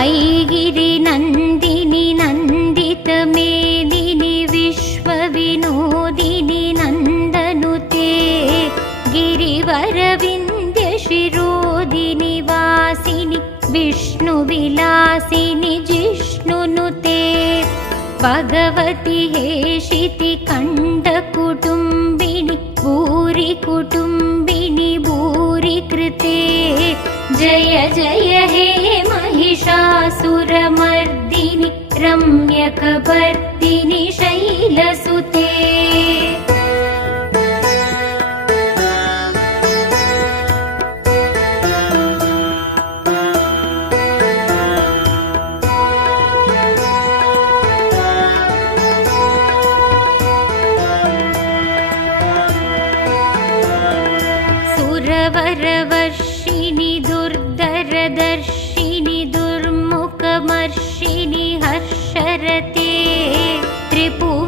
ऐगिरिनन्दिनि नन्दितमेदिनि विश्वविनोदिनि नन्दनुते गिरिवरविन्द्यशिरोदिनि वासिनि विष्णुविलासिनि जिष्णुनुते भगवति हेशिति कण्ठकुटुम्बिनि भूरि कुटुम्बिनि भूरि कृते जय जय हे महिषासुरमर्दिनि रम्यकपर्दिनि शैलसुते सुरवरवर्षिणि दुर्धरदर्शिनि दुर्मुखमर्षिणि हर्षरते त्रिभुवनपोषिणि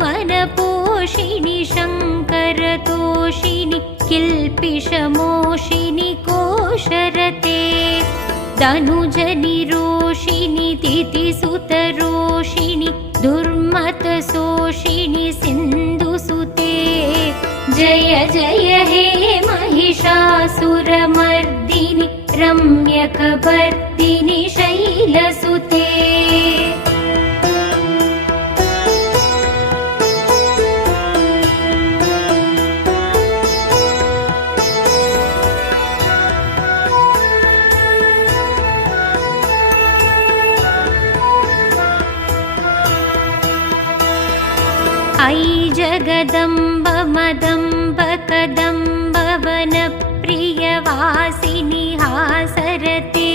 शङ्करतोषिणि किल्पिषमोषिणि कोशरते धनुजनिरोषिणि तिथिसुतरोषिणि दुर्मतशोषिणि सिन्धुसुते जय जय हे महिषासुरमर्दिनि रम्यकपर्दिनि शैलसुते ऐ जगदम्ब मदम्ब कदम्ब वनप्रियवासिनि हासरते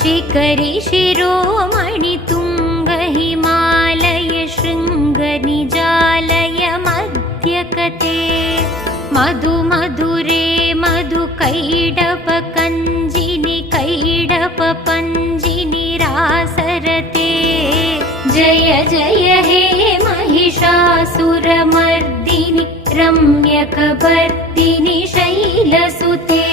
शिखरि शिरोमणि तुङ्ग हिमालय शृङ्गनिजालय मध्यकते मधु मधुरे मधु कैडप कञ्जिनि कैडप पञ्जिनि रासरते जय जय हे महिषासुरमर्दिनि रम्यकपर्दिनि शैलसुते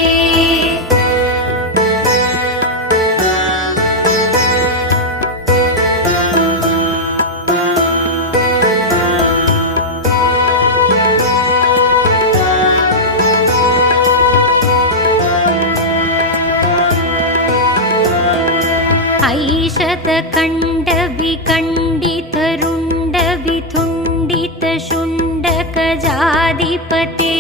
ऐशतकण्डविकण्डितरुण्डविथुण्डितशुण्डकजाधिपते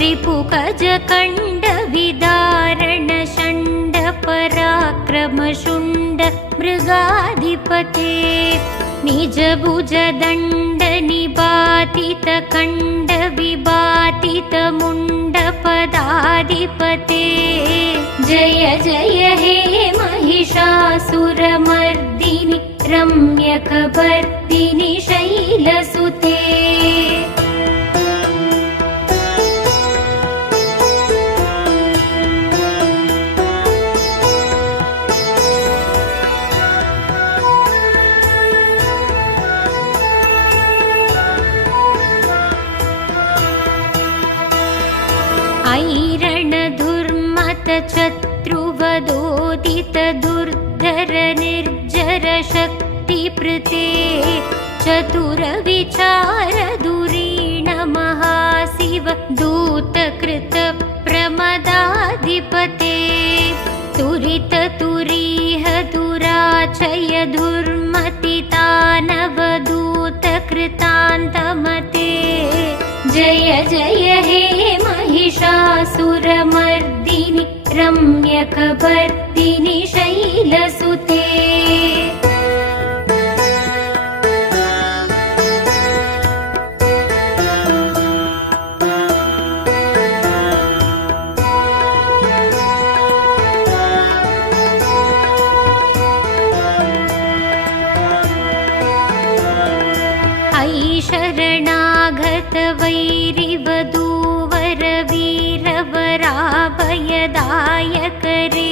रिपुगजकण्डविदारणषण्डपराक्रमशुण्ड मृगाधिपते निजभुजदण्डनिपातितकण्डविबातितमुण्डपदाधिपते जय जय हे महिषासुरमर्दिनि रम्यकपर्दिनि शैलसुते ऐरणधुर्मतचत्रुवदोदित दुर्धर निर्जर शक्तिप्रते चतुरविचार दुरीण महाशिव दूतकृत प्रमदाधिपते तुरित तुरीह दुराचय दुर्मतितानवदूतकृतान्तमते जय जय हे महिषासुरमर्दिनि रम्यकपर्दिनि शैलसुते ऐ शरणागत वैरिवधूवर वीरवराभयदायकरे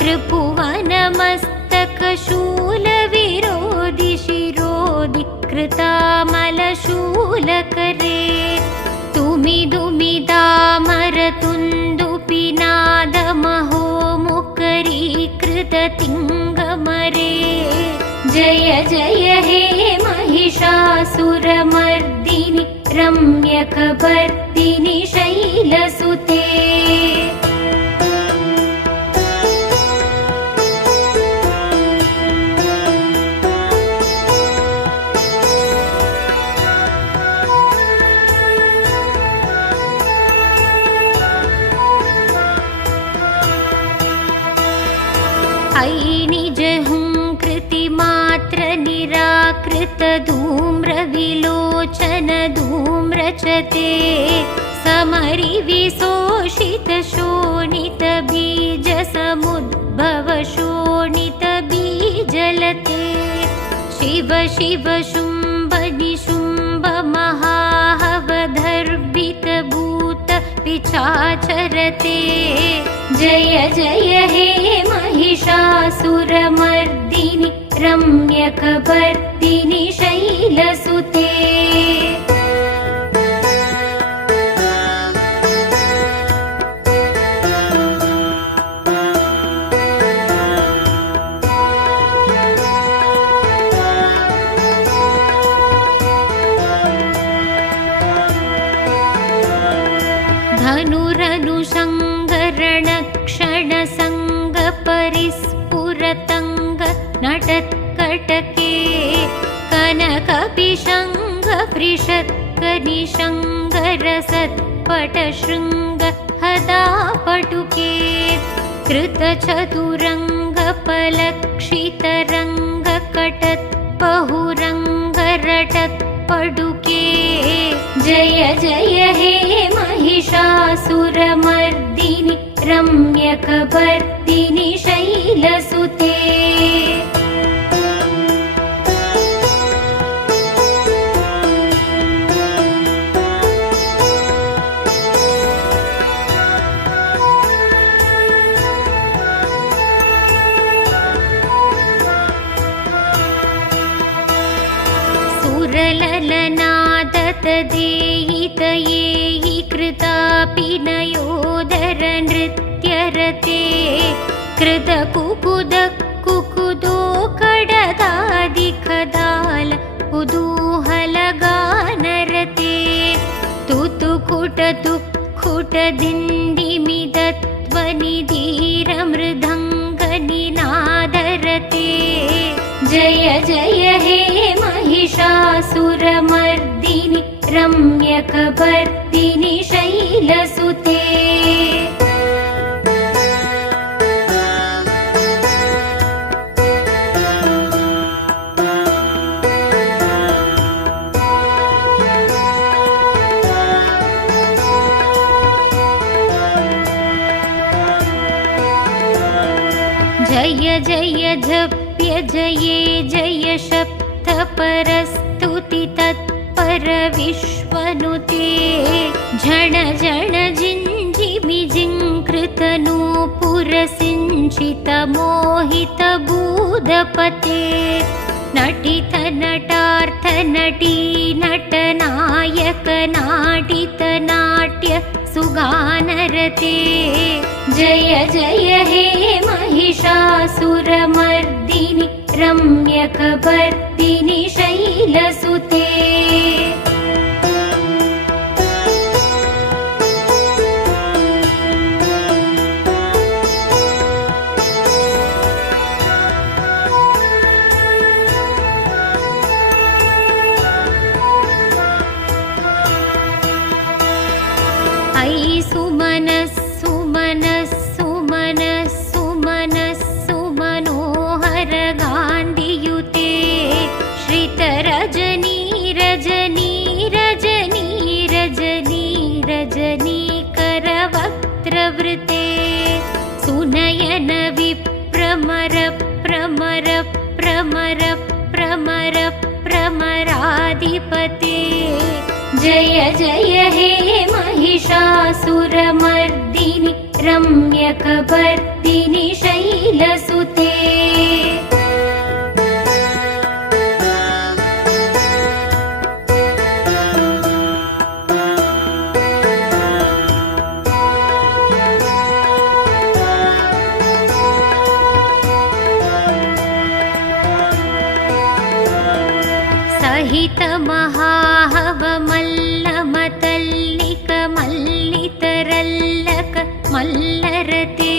त्रिभुवनमस्तकशूलविरोधि शिरोधि कृतामलशूलकरे तुमिदुमिदामरतुन्दुपिनादमहो मुकरीकृततिङ्ग करे। जय जय हे महिषासुरमर्दिनि रम्यकपर्दिनि शैलसुते। निज हुंकृतिमात्र निराकृत धूम्रविलोचन धूम्रचते। समरि विशोषित शोणित बीज समुद्भव शोणित बीजलते। शिव शिव शुंभ निशुंभ महाहवधर्भित भूत पिशाचरते। जय जय हे महिषासुरमर्दिनि रम्यकपर्दिनि शैलसुते। धनुरनुसंगरणक्षणसंगपरिस्फुरतंग नटत्कटके। कनकपिशंग पृषत्कनिशंगरसत्पटशृंग हदापटुके। कृतचतुरंगपलक्षितरंगकटत्पहुरंगरटत्पडुके। जय जय हे महिषासुरमर्दिनि रम्यकपर्दिनि शैलसुते। सुरललनादतदेयितयेयि कृतापिनयोदर नृत्यरते। कृतकुकुदकुकुदो कडदादिखदाल कुतूहलगानरते। तुतुकुटतुक्कुटदिण्डिमिदध्वनिधीरमृदङ्गनिनादरते। जय जय हे महिषासुरमर्दिनि रम्यकपर्दिनि शैलसुते। जय जय जप्य जये जय शप्त परस्तुति तत्पर विश्वनुते। झण झण जिञ्जिमि जिङ्कृत नूपुर सिञ्चित मोहित भूदपते। नटित नटार्थ नटी नटनायक नाटित नाट्य सुगानरते। जय जय हे महिषासुरमर्दिनि रम्यकपर्दिनि शैलसुते। ऐ सुमनः सुमनः सुमनः सुमनः सुमनोहर गाण्डियुते। श्रितरजनी रजनी रजनी रजनी रजनी करवक्त्रवृते। सुनयन विप्रमर प्रमर प्रमर प्रमर प्रमराधिपते। जय जय हे महिषासुरमर्दिनि रम्यकपर्दिनि शैलसुते। सहित महाहवमल्लमतल्लिक मल्लितरल्लक मल्लरते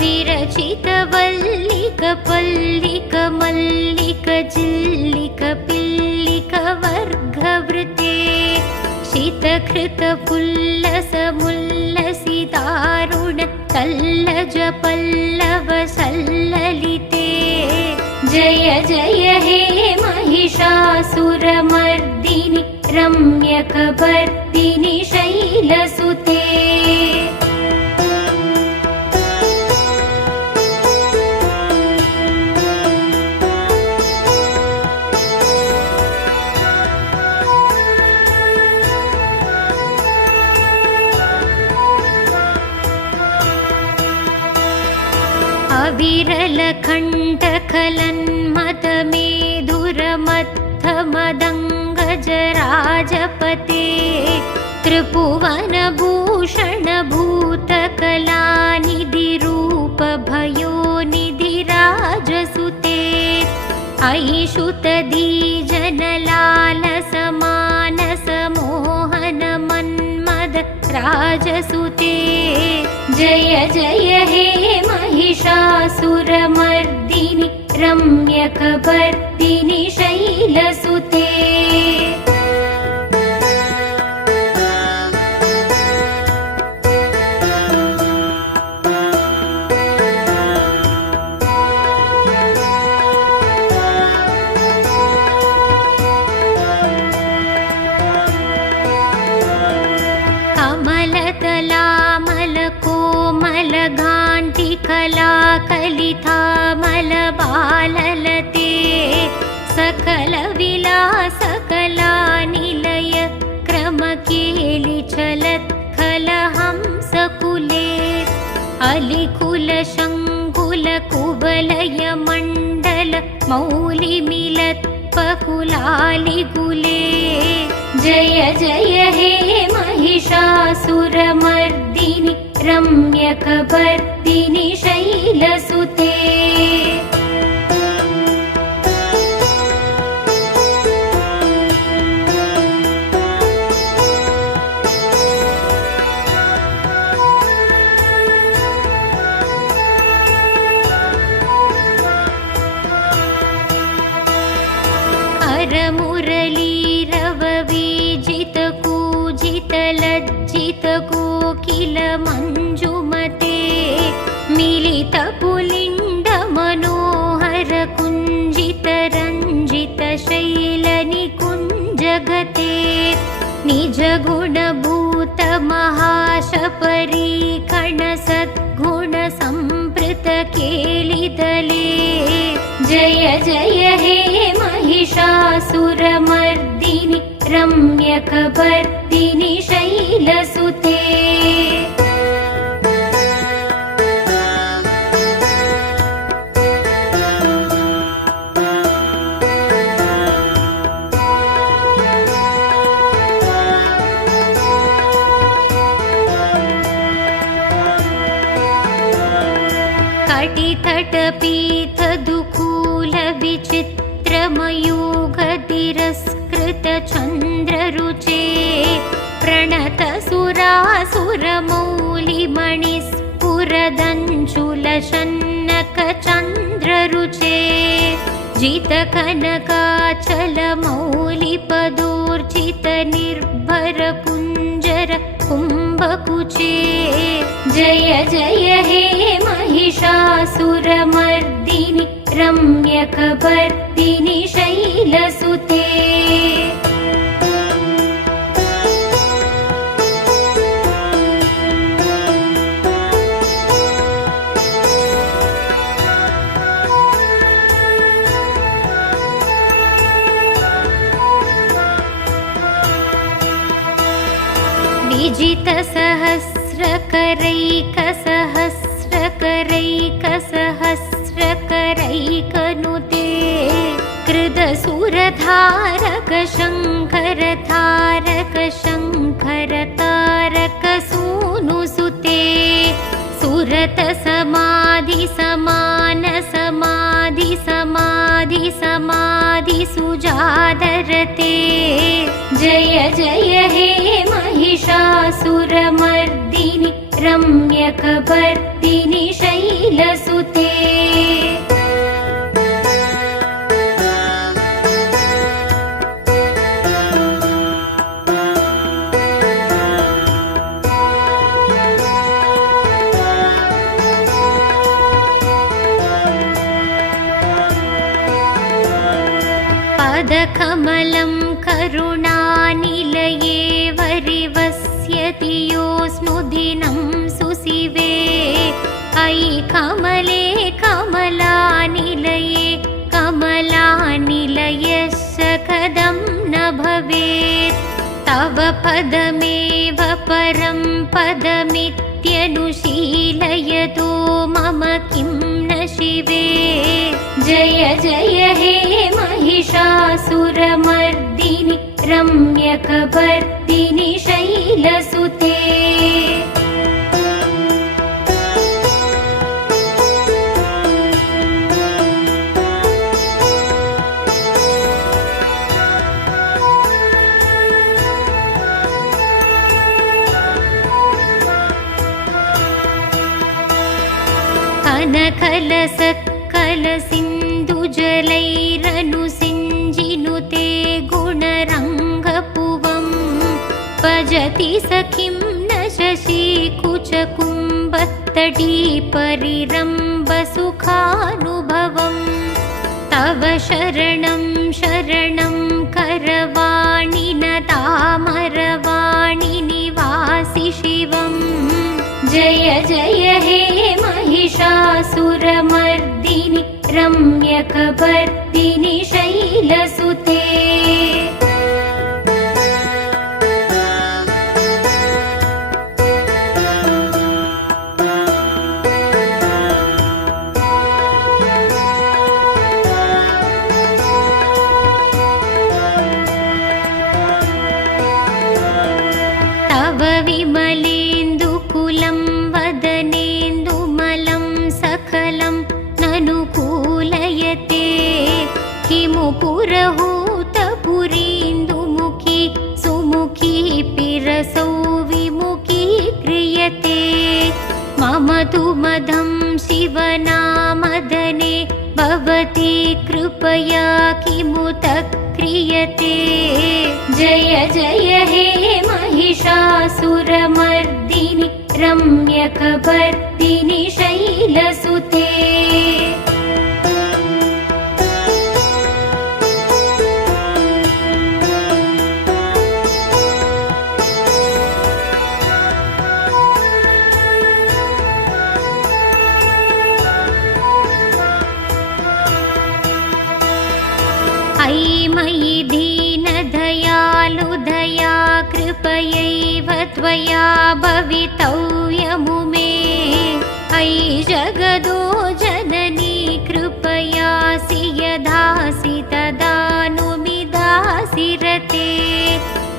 विरचित वल्लिक पल्लिक मल्लिक जिल्लिक पिल्लिक वर्गवृते शीतकृत पुल्लस मुल्लसि दारुण तल्लज पल्लव सल्ललिते जय जय हे महिषासुरमर्दिनि रम्यकपर्दिनि शैलसुते अविरलकण्ठकलन्मदमेधुरमत्थमदङ्गजराजपते त्रिभुवनभूषणभूतकलानिधिरूपभयोनिधिराजसुते ऐषुतधीजनलालसमानसमोहनमन्मद राजसुते जय जय हे महिषासुरमर्दिनि रम्यकपर्दिनि शैलसुते कलिथामलबाललते सकलविलासकलानिलय क्रमकेलिचलत्खलहंसकुले अलिकुलशङ्कुलकुवलय मण्डल मौलिमिलत्पकुलालिकुले जय जय हे महिषासुरमर्दिनि रम्यकपर्दिनि शैलसुते हरमुरलीरववीजितकूजितलज्जितकोकिल मञ्जुमते मिलितपुलिण्ड मनोहर कुञ्जितरञ्जित शैलनिकुञ्जगते निजगुणभूत महाशपरीकण सद्गुण संवृत केलिदले जय जय हे महिषासुरमर्दिनि रम्यकपर्दिनि शैलसुते कटितटपीत दुकूल विचित्रमयूखतिरस्कृत चन्द्ररुचे प्रणत सुरासुरमौलिमणिस्फुरदञ्चुलशन्नक चन्द्ररुचे जितकनकाचल मौलिपदोर्जित निर्भर कुञ्जर कुम्भकुचे जय जय हे महिषासुरमर्दिनि रम्यकपर्दिनि शैलसुते विजितसहस्रकरैकसहस्रकरैकसहस्रकरैकनुते कृतसुरधारक शङ्कर तारक शङ्कर तारक सूनुसुते सुरत समाधि समान समाधि समाधि समाधि सुजादरते जय जय हे महिषासुरमर्दिनि रम्यकपर्दिनि शैलसुते पदकमलं करुणानिलये वरिवस्यति योऽस्नुदिनं सुशिवे अयि कमले कमलानिलये कमलानिलयस्य कदं न भवेत् तव पदमेव परं पदमित्यनुशीलयतो मम किं न शिवे जय जय हे महिषासुरमर्दिनि रम्यकपर्दिनि शैलसुते कनकलसत्कलसिन्धुजलैरनुसिञ्जिनुते गुणरङ्गपुवं भजति सखिं न शशिकुचकुम्भत्तटी परिरम्भसुखानुभवम् तव शरणं शरणं करवाणि न तामरवाणि निवासि शिवम् जय जय हे महिषासुरमर्दिनि रम्यकपर्दिनि शैलसुते तव विमलेन्दुकुलं वदनेन्दुमलं सकलं ननुकूलयते किमु पुरहूतपुरीन्दुमुखी सुमुखी पिरसौ विमुखी क्रियते मम तु मदं शिवनामदने भवती कृपया किमुत क्रियते जय जय हे महिषासुरमर्दिनि रम्यकपर्दिनि शैलसुते अयि मयि दीनदयालुदया कृपयैव त्वया भवितव्यमुमे अयि जगदो जननी कृपयासि यदासि तदानुमिदासि रते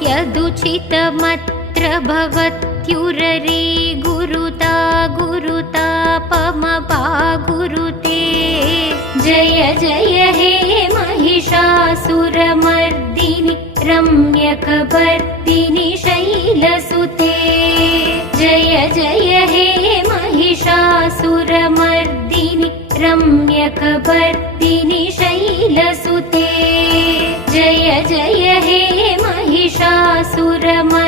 यदुचितमत्र भवत्युररे गुरुता गुरुतापमपा गुरुते जय जय हे महिषासुरमर्दिनि रम्यकपर्दिनि शैलसुते जय जय हे महिषासुरमर्दिनि रम्यकपर्दिनि शैलसुते जय जय हे महिषासुरमर्दिनि